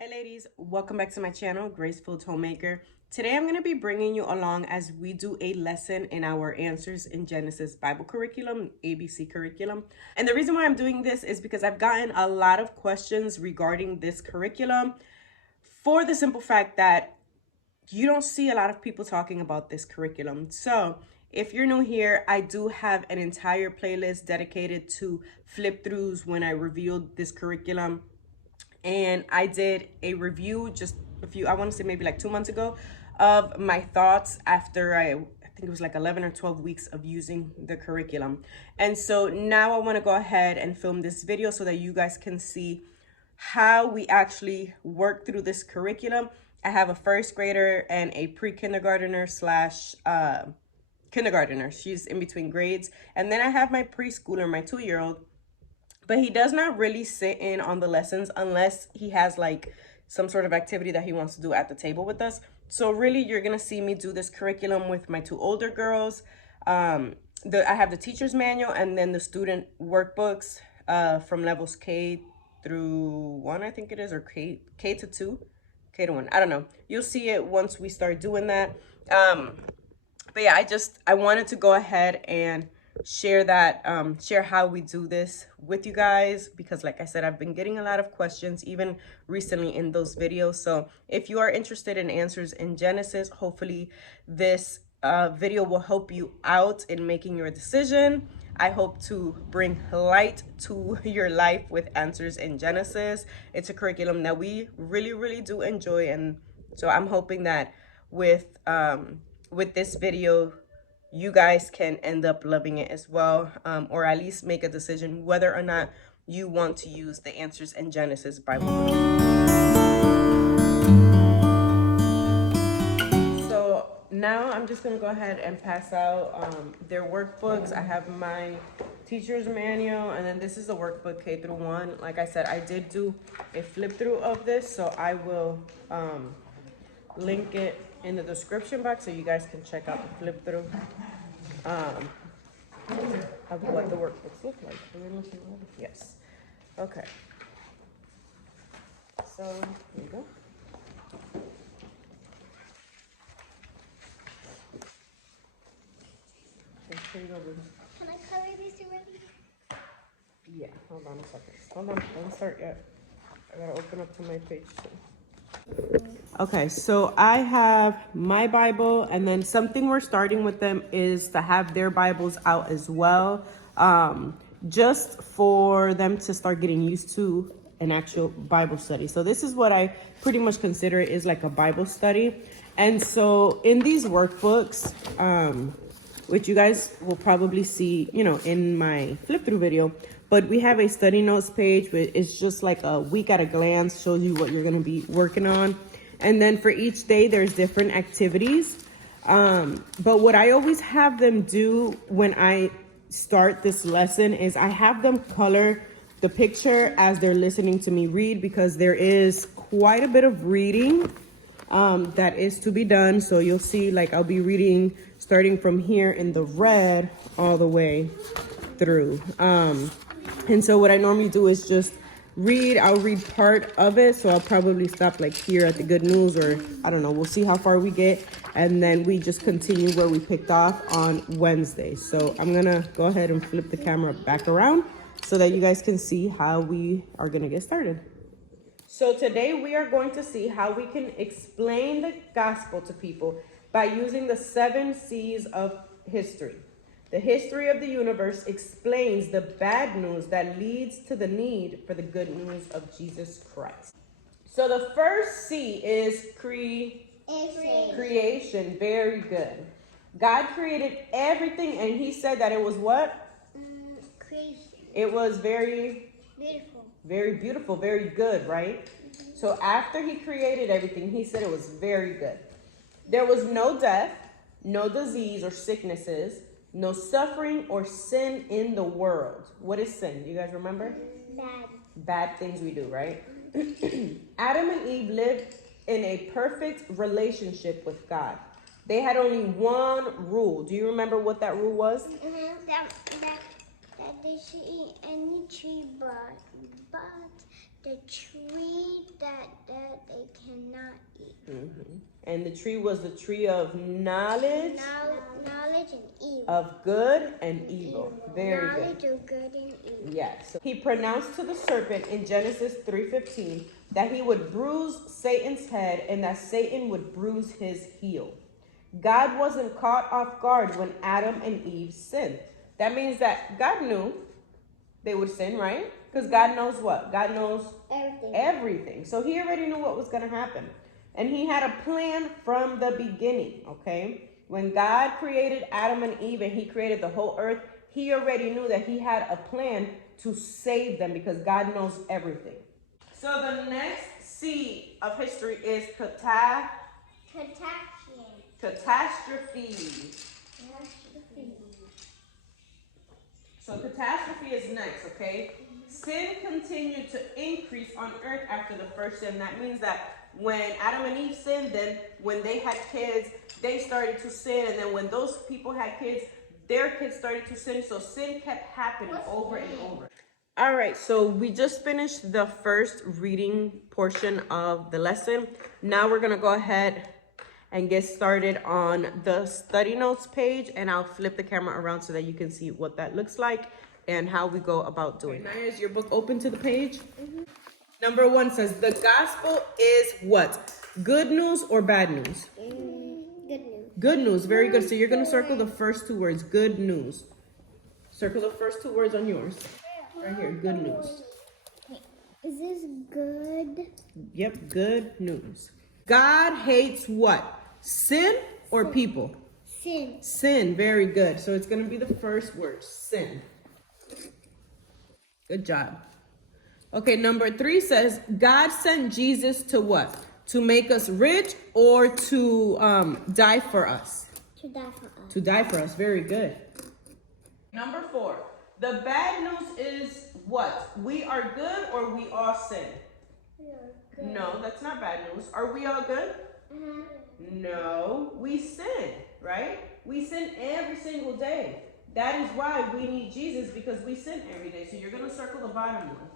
Hi ladies, welcome back to my channel, Graceful Homemaker. Today I'm going to be bringing you along as we do a lesson in our Answers in Genesis Bible curriculum, ABC curriculum. And the reason why I'm doing this is because I've gotten a lot of questions regarding this curriculum for the simple fact that you don't see a lot of people talking about this curriculum. So if you're new here, I do have an entire playlist dedicated to flip throughs when I revealed this curriculum. And I did a review just I want to say maybe like 2 months ago, of my thoughts after I think it was like 11 or 12 weeks of using the curriculum. And so now I want to go ahead and film this video so that you guys can see how we actually work through this curriculum. I have a first grader and a pre-kindergartner slash kindergartner. She's in between grades. And then I have my preschooler, my 2-year-old. But he does not really sit in on the lessons unless he has like some sort of activity that he wants to do at the table with us. So really, you're going to see me do this curriculum with my 2 older girls. I have the teacher's manual and then the student workbooks from levels K through 1, I think it is, or K to 2, K to 1. I don't know. You'll see it once we start doing that. But yeah, I wanted to go ahead and share how we do this with you guys, because like I said, I've been getting a lot of questions even recently in those videos. So if you are interested in Answers in Genesis, hopefully this video will help you out in making your decision. I hope to bring light to your life with Answers in Genesis. It's a curriculum that we really do enjoy, and so I'm hoping that with this video you guys can end up loving it as well, or at least make a decision whether or not you want to use the Answers in Genesis Bible. So now I'm just going to go ahead and pass out their workbooks. I have my teacher's manual, and then this is the workbook K through 1. Like I said, I did do a flip through of this, so I will link it in the description box so you guys can check out the flip through of what the workbooks look like. Yes. Okay. So here you go. Here you go, baby. Can I color this already? Yeah, hold on a second. Hold on, don't start yet. I gotta open up to my page too. Okay, so I have my Bible, and then something we're starting with them is to have their Bibles out as well, just for them to start getting used to an actual Bible study. So this is what I pretty much consider is like a Bible study. And so in these workbooks, which you guys will probably see, in my flip through video, but we have a study notes page, which is just like a week at a glance, shows you what you're going to be working on. And then for each day, there's different activities. But what I always have them do when I start this lesson is I have them color the picture as they're listening to me read, because there is quite a bit of reading that is to be done. So you'll see, like, I'll be reading starting from here in the red all the way through. And so what I normally do is just read. I'll read part of it. So I'll probably stop like here at the good news, or I don't know. We'll see how far we get. And then we just continue where we picked off on Wednesday. So I'm going to go ahead and flip the camera back around so that you guys can see how we are going to get started. So today we are going to see how we can explain the gospel to people by using the 7 C's of history. The history of the universe explains the bad news that leads to the need for the good news of Jesus Christ. So the first C is creation. Very good. God created everything, and he said that it was what? Creation. It was very beautiful. Very beautiful, very good, right? Mm-hmm. So after he created everything, he said it was very good. There was no death, no disease or sicknesses, no suffering or sin in the world. What is sin? Do you guys remember? Bad things we do, right? Adam and Eve lived in a perfect relationship with God. They had only one rule. Do you remember what that rule was? That they should eat any tree but the tree that And the tree was the tree of knowledge. Knowledge and evil. Of good and evil. Very good. Knowledge of good and evil. Yes. So he pronounced to the serpent in Genesis 3:15 that he would bruise Satan's head and that Satan would bruise his heel. God wasn't caught off guard when Adam and Eve sinned. That means that God knew they would sin, right? Because God knows what? God knows everything. So he already knew what was going to happen. And he had a plan from the beginning, okay? When God created Adam and Eve and he created the whole earth, he already knew that he had a plan to save them because God knows everything. So the next C of history is catastrophe. So catastrophe is next, okay? Sin continued to increase on earth after the first sin. That means that when Adam and Eve sinned, then when they had kids, they started to sin. And then when those people had kids, their kids started to sin. So sin kept happening over and over. All right, so we just finished the first reading portion of the lesson. Now we're going to go ahead and get started on the study notes page. And I'll flip the camera around so that you can see what that looks like and how we go about doing it. Now is your book open to the page? Mm-hmm. Number 1 says, the gospel is what? Good news or bad news? Good news. Good news, very good. So you're going to circle the first 2 words, good news. Circle the first 2 words on yours. Right here, good news. Is this good? Yep, good news. God hates what? Sin or people? Sin. Sin, very good. So it's going to be the first word, sin. Good job. Okay, number 3 says, God sent Jesus to what? To make us rich or to die for us? To die for us. To die for us, very good. Number 4, the bad news is what? We are good or we all sin? We are good. No, that's not bad news. Are we all good? Mm-hmm. No, we sin, right? We sin every single day. That is why we need Jesus, because we sin every day. So you're going to circle the bottom one.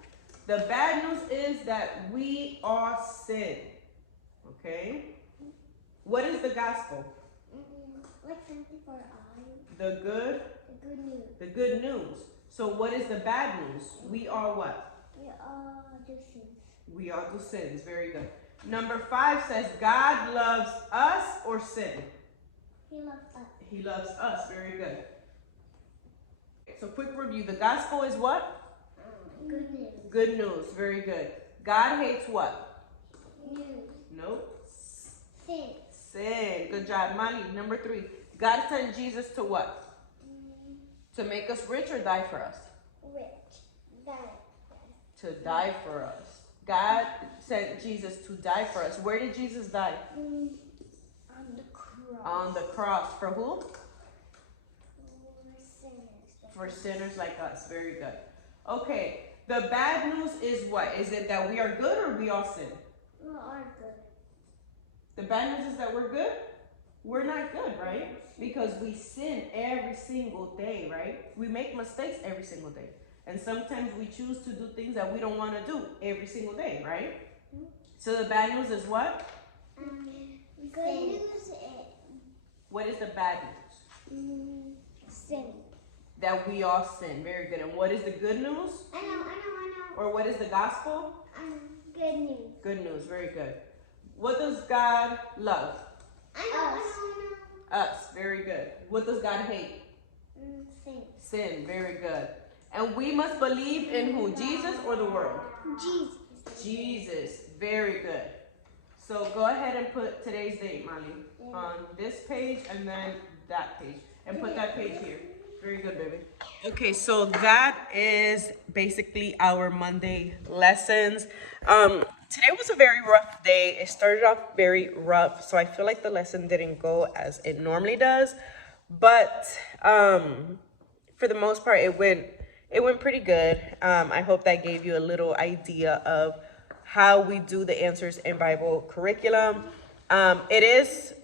The bad news is that we all sin. Okay? What is the gospel? Like something for eyes. The good? The good news. The good news. So what is the bad news? We all what? We all do sins. We all do sins. Very good. Number 5 says, God loves us or sin? He loves us. He loves us. Very good. So quick review. The gospel is what? Good news. Good news. Very good. God hates what? News. Nope. Sin. Sin. Good job, Mali. Number 3. God sent Jesus to what? To make us rich or die for us? Rich. Die. To die for us. God sent Jesus to die for us. Where did Jesus die? On the cross. On the cross. For who? For sinners. For sinners like us. Very good. Okay. The bad news is what? Is it that we are good or we all sin? We are good. The bad news is that we're good? We're not good, right? Because we sin every single day, right? We make mistakes every single day. And sometimes we choose to do things that we don't want to do every single day, right? Mm-hmm. So the bad news is what? Good news. What is the bad news? Sin. That we all sin. Very good. And what is the good news? I know. Or what is the gospel? Good news. Good news. Very good. What does God love? I know. Us. Very good. What does God hate? Sin. Sin. Very good. And we must believe in who? Jesus or the world? Jesus. Jesus. Very good. So go ahead and put today's date, Molly, on this page and then that page. And put that page here. Very good, baby. Okay, so that is basically our Monday lessons. Today was a very rough day. It started off very rough, so I feel like the lesson didn't go as it normally does. But for the most part, it went pretty good. I hope that gave you a little idea of how we do the answers in Bible curriculum. It is,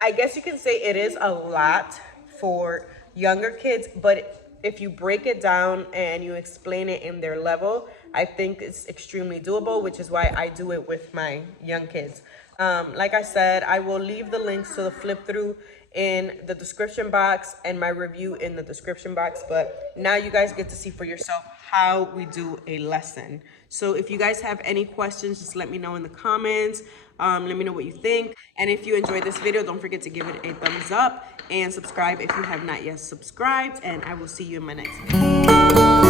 I guess you can say it is a lot for younger kids, but if you break it down and you explain it in their level, I think it's extremely doable, which is why I do it with my young kids. Like I said, I will leave the links to the flip through in the description box and my review in the description box. But now you guys get to see for yourself how we do a lesson. So if you guys have any questions, just let me know in the comments. Let me know what you think. And if you enjoyed this video, don't forget to give it a thumbs up and subscribe if you have not yet subscribed. And I will see you in my next video.